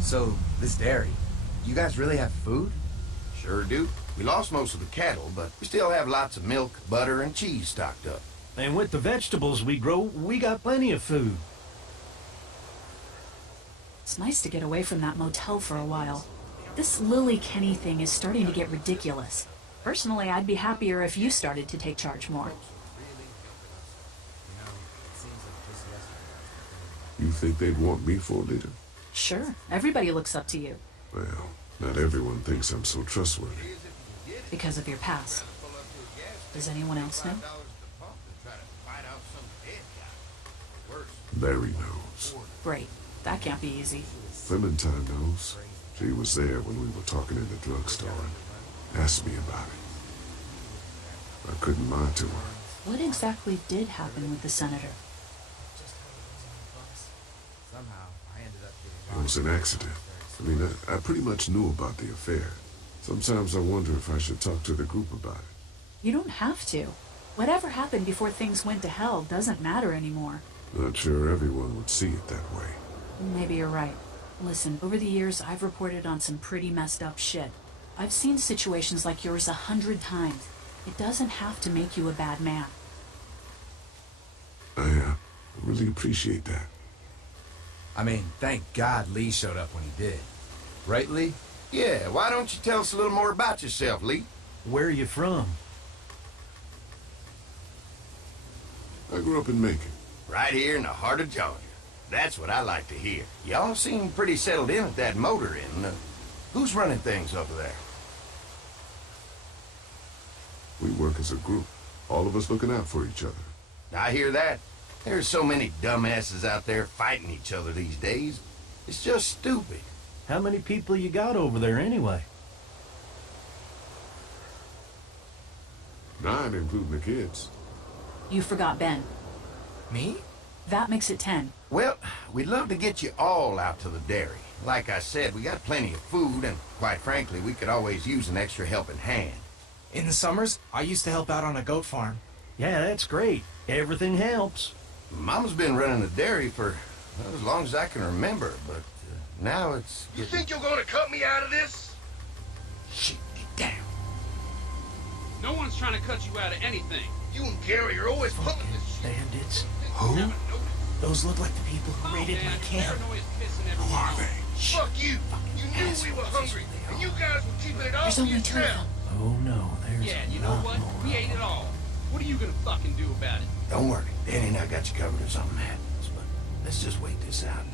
So, this dairy, you guys really have food? Sure do. We lost most of the cattle, but we still have lots of milk, butter, and cheese stocked up. And with the vegetables we grow, we got plenty of food. It's nice to get away from that motel for a while. This Lily Kenny thing is starting to get ridiculous. Personally, I'd be happier if you started to take charge more. You think they'd want me for a leader? Sure, everybody looks up to you. Well, not everyone thinks I'm so trustworthy. Because of your past. Does anyone else know? Larry knows. Great. That can't be easy. Clementine knows. She was there when we were talking in the drugstore and asked me about it. I couldn't lie to her. What exactly did happen with the senator? It was an accident. I mean, I pretty much knew about the affair. Sometimes I wonder if I should talk to the group about it. You don't have to. Whatever happened before things went to hell doesn't matter anymore. Not sure everyone would see it that way. Maybe you're right. Listen, over the years, I've reported on some pretty messed up shit. I've seen situations like yours 100 times. It doesn't have to make you a bad man. I really appreciate that. I mean, thank God Lee showed up when he did. Right, Lee? Yeah, why don't you tell us a little more about yourself, Lee? Where are you from? I grew up in Macon. Right here in the heart of Georgia. That's what I like to hear. Y'all seem pretty settled in at that motor inn. Who's running things over there? We work as a group. All of us looking out for each other. I hear that. There's so many dumbasses out there fighting each other these days. It's just stupid. How many people you got over there anyway? 9, including the kids. You forgot Ben. Me? That makes it 10. Well, we'd love to get you all out to the dairy. Like I said, we got plenty of food, and quite frankly, we could always use an extra helping hand. In the summers, I used to help out on a goat farm. Yeah, that's great. Everything helps. Mama's been running the dairy for as long as I can remember, but now it's... You think you're gonna cut me out of this? Shit, get down. No one's trying to cut you out of anything. You and Gary are always pulling this shit. Bandits. Who? Those look like the people who raided my camp. Who are they? Fuck you! You knew we were hungry, and you guys were keeping it all There's to only 2 of yourself. them. Oh no, there's Yeah, you know what? We ate it all. What are you gonna fucking do about it? Don't worry, Danny and I got you covered if something happens, but let's just wait this out.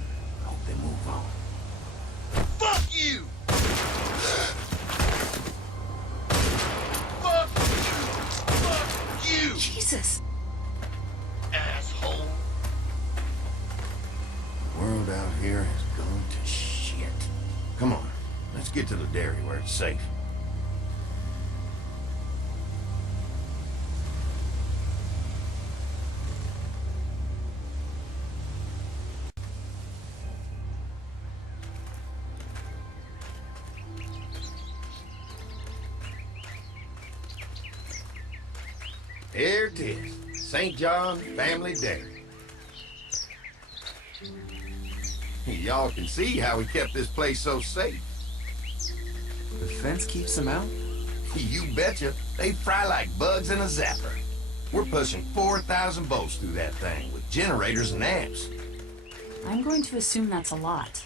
I hope they move on. Fuck you! Fuck you! Fuck you! Jesus! Asshole! The world out here has gone to shit. Come on, let's get to the dairy where it's safe. Here it is, St. John Family Dairy. Y'all can see how we kept this place so safe. The fence keeps them out? You betcha. They fry like bugs in a zapper. We're pushing 4,000 volts through that thing with generators and amps. I'm going to assume that's a lot.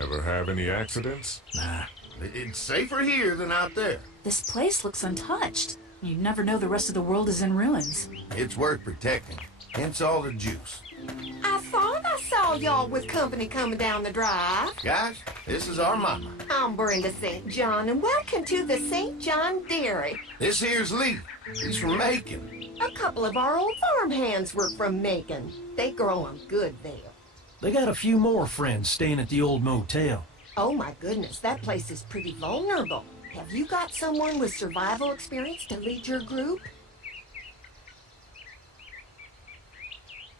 Ever have any accidents? Nah. It's safer here than out there. This place looks untouched. You never know the rest of the world is in ruins. It's worth protecting. Hence all the juice. I thought I saw y'all with company coming down the drive. Guys, this is our mama. I'm Brenda St. John, and welcome to the St. John Dairy. This here's Lee. He's from Macon. A couple of our old farm hands were from Macon. They grow 'em good there. They got a few more friends staying at the old motel. Oh my goodness, that place is pretty vulnerable. Have you got someone with survival experience to lead your group?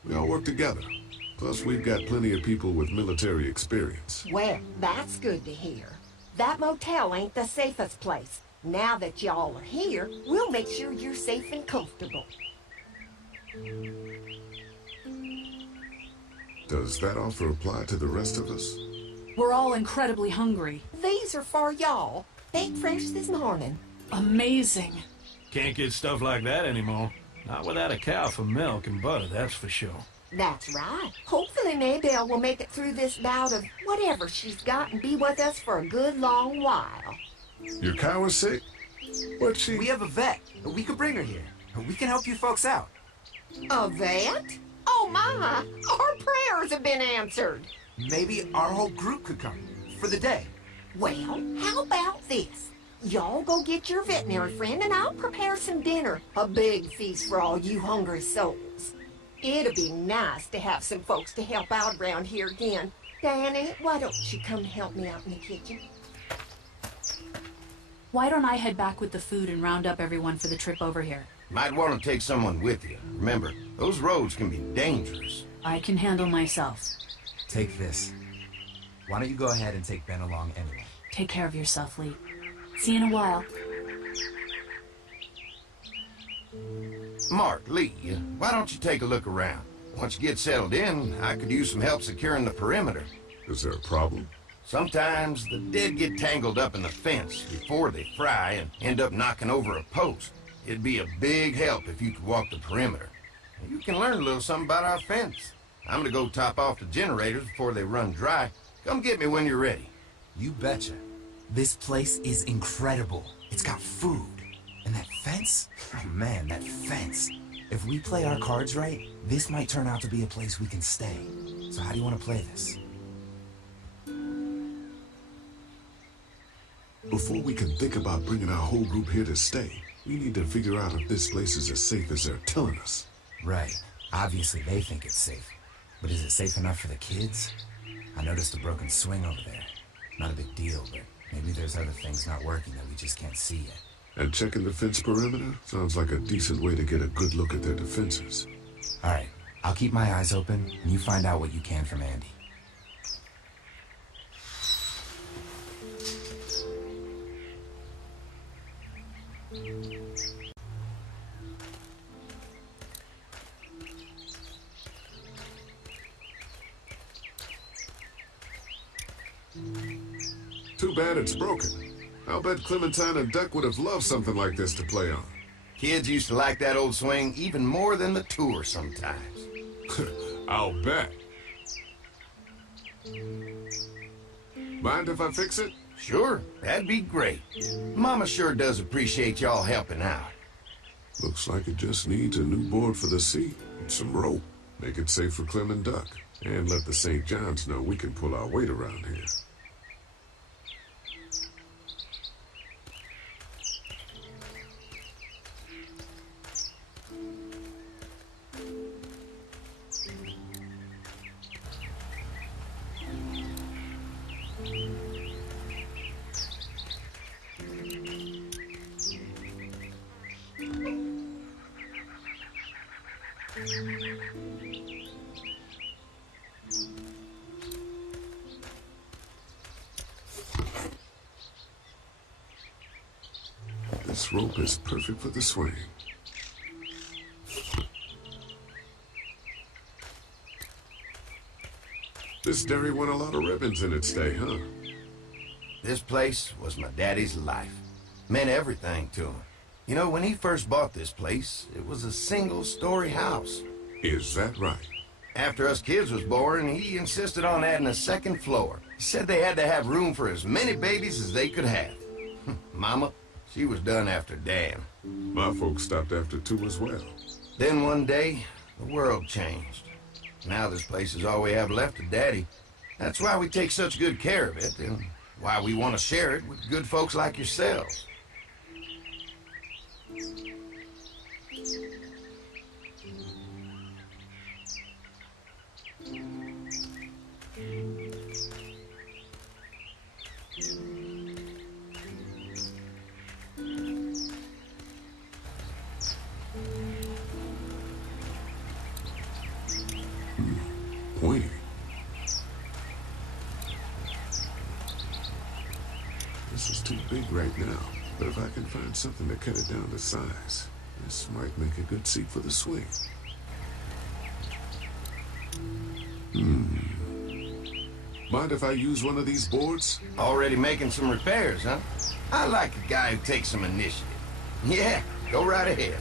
We all work together. Plus, we've got plenty of people with military experience. Well, that's good to hear. That motel ain't the safest place. Now that y'all are here, we'll make sure you're safe and comfortable. Does that offer apply to the rest of us? We're all incredibly hungry. These are for y'all. Baked fresh this morning. Amazing. Can't get stuff like that anymore. Not without a cow for milk and butter, that's for sure. That's right. Hopefully Maybelle will make it through this bout of whatever she's got and be with us for a good long while. Your cow is sick? What's she? We have a vet. We could bring her here. We can help you folks out. A vet? Oh my! Our prayers have been answered. Maybe our whole group could come. For the day. Well, how about this? Y'all go get your veterinary friend and I'll prepare some dinner. A big feast for all you hungry souls. It'll be nice to have some folks to help out around here again. Danny, why don't you come help me out in the kitchen? Why don't I head back with the food and round up everyone for the trip over here? Might want to take someone with you. Remember, those roads can be dangerous. I can handle myself. Take this. Why don't you go ahead and take Ben along anyway? Take care of yourself, Lee. See you in a while. Mark, Lee, why don't you take a look around? Once you get settled in, I could use some help securing the perimeter. Is there a problem? Sometimes the dead get tangled up in the fence before they fry and end up knocking over a post. It'd be a big help if you could walk the perimeter. You can learn a little something about our fence. I'm gonna go top off the generators before they run dry. Come get me when you're ready. You betcha. This place is incredible. It's got food. And that fence? Oh man, that fence. If we play our cards right, this might turn out to be a place we can stay. So how do you want to play this? Before we can think about bringing our whole group here to stay, we need to figure out if this place is as safe as they're telling us. Right. Obviously they think it's safe. But is it safe enough for the kids? I noticed a broken swing over there. Not a big deal, but maybe there's other things not working that we just can't see yet. And checking the fence perimeter sounds like a decent way to get a good look at their defenses. All right. I'll keep my eyes open, and you find out what you can from Andy. Too bad it's broken. I'll bet Clementine and Duck would have loved something like this to play on. Kids used to like that old swing even more than the tour sometimes. I'll bet. Mind if I fix it? Sure, that'd be great. Mama sure does appreciate y'all helping out. Looks like it just needs a new board for the seat and some rope. Make it safe for Clem and Duck. And let the St. John's know we can pull our weight around here. This rope is perfect for the swing. This dairy won a lot of ribbons in its day, huh? This place was my daddy's life. Meant everything to him. You know, when he first bought this place, it was a single-story house. Is that right? After us kids was born, he insisted on adding a second floor. He said they had to have room for as many babies as they could have. Mama, she was done after Dan. My folks stopped after 2 as well. Then one day, the world changed. Now this place is all we have left of Daddy. That's why we take such good care of it, and why we want to share it with good folks like yourselves. Pointy. This is too big right now. But if I can find something to cut it down to size, this might make a good seat for the swing. Mind if I use one of these boards? Already making some repairs, huh? I like a guy who takes some initiative. Yeah, go right ahead.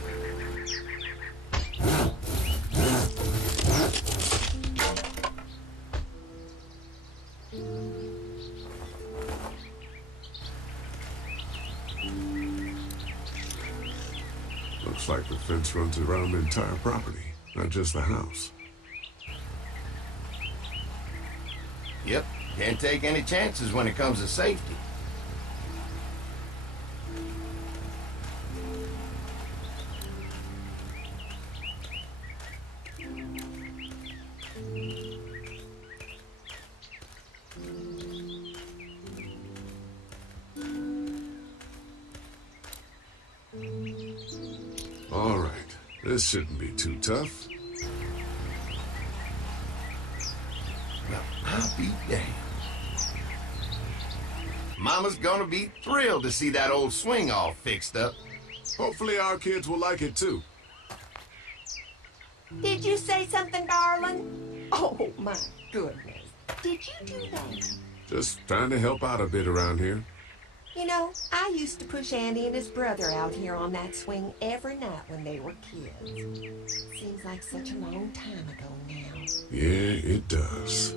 Looks like the fence runs around the entire property, not just the house. Yep, can't take any chances when it comes to safety. All right, this shouldn't be too tough. Well, I'll be damned. Mama's gonna be thrilled to see that old swing all fixed up. Hopefully our kids will like it too. Did you say something, darling? Oh, my goodness. Did you do that? Just trying to help out a bit around here. You know, I used to push Andy and his brother out here on that swing every night when they were kids. Seems like such a long time ago now. Yeah, it does.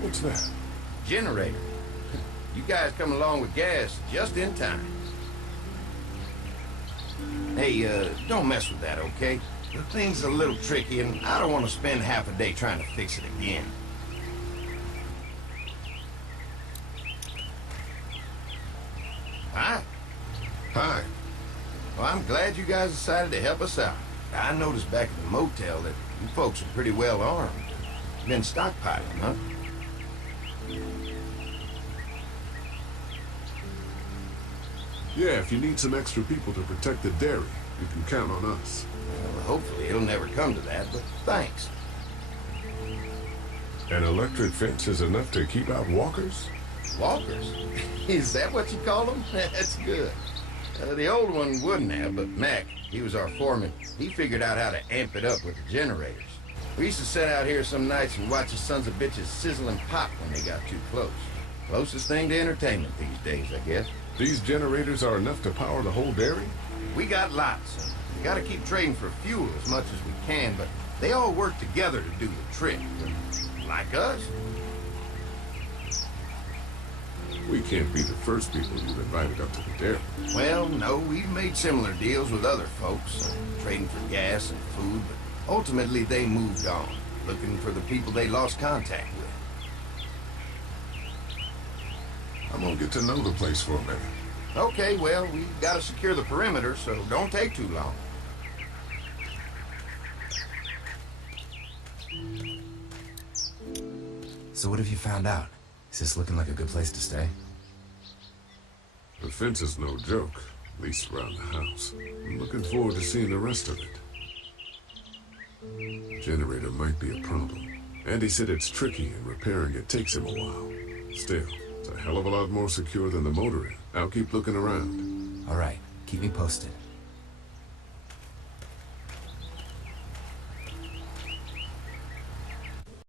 What's that? Generator. You guys come along with gas just in time. Hey, don't mess with that, okay? The thing's a little tricky, and I don't want to spend half a day trying to fix it again. Hi. Hi. Well, I'm glad you guys decided to help us out. I noticed back at the motel that you folks are pretty well armed. Been stockpiling, huh? Yeah, if you need some extra people to protect the dairy, you can count on us. Well, hopefully it'll never come to that, but thanks. An electric fence is enough to keep out walkers? Walkers? Is that what you call them? That's good. The old one wouldn't have, but Mac, he was our foreman. He figured out how to amp it up with the generators. We used to sit out here some nights and watch the sons of bitches sizzle and pop when they got too close. Closest thing to entertainment these days, I guess. These generators are enough to power the whole dairy? We got lots. We gotta keep trading for fuel as much as we can, but they all work together to do the trick. Like us. We can't be the first people you've invited up to the dairy. Well, no, we've made similar deals with other folks, trading for gas and food, but ultimately they moved on, looking for the people they lost contact with. I'm gonna get to know the place for a minute. Okay, well, we've got to secure the perimeter, so don't take too long. So what have you found out? Is this looking like a good place to stay? The fence is no joke, at least around the house. I'm looking forward to seeing the rest of it. Generator might be a problem. Andy said it's tricky and repairing it takes him a while. Still, it's a hell of a lot more secure than the motor inn. I'll keep looking around. All right, keep me posted.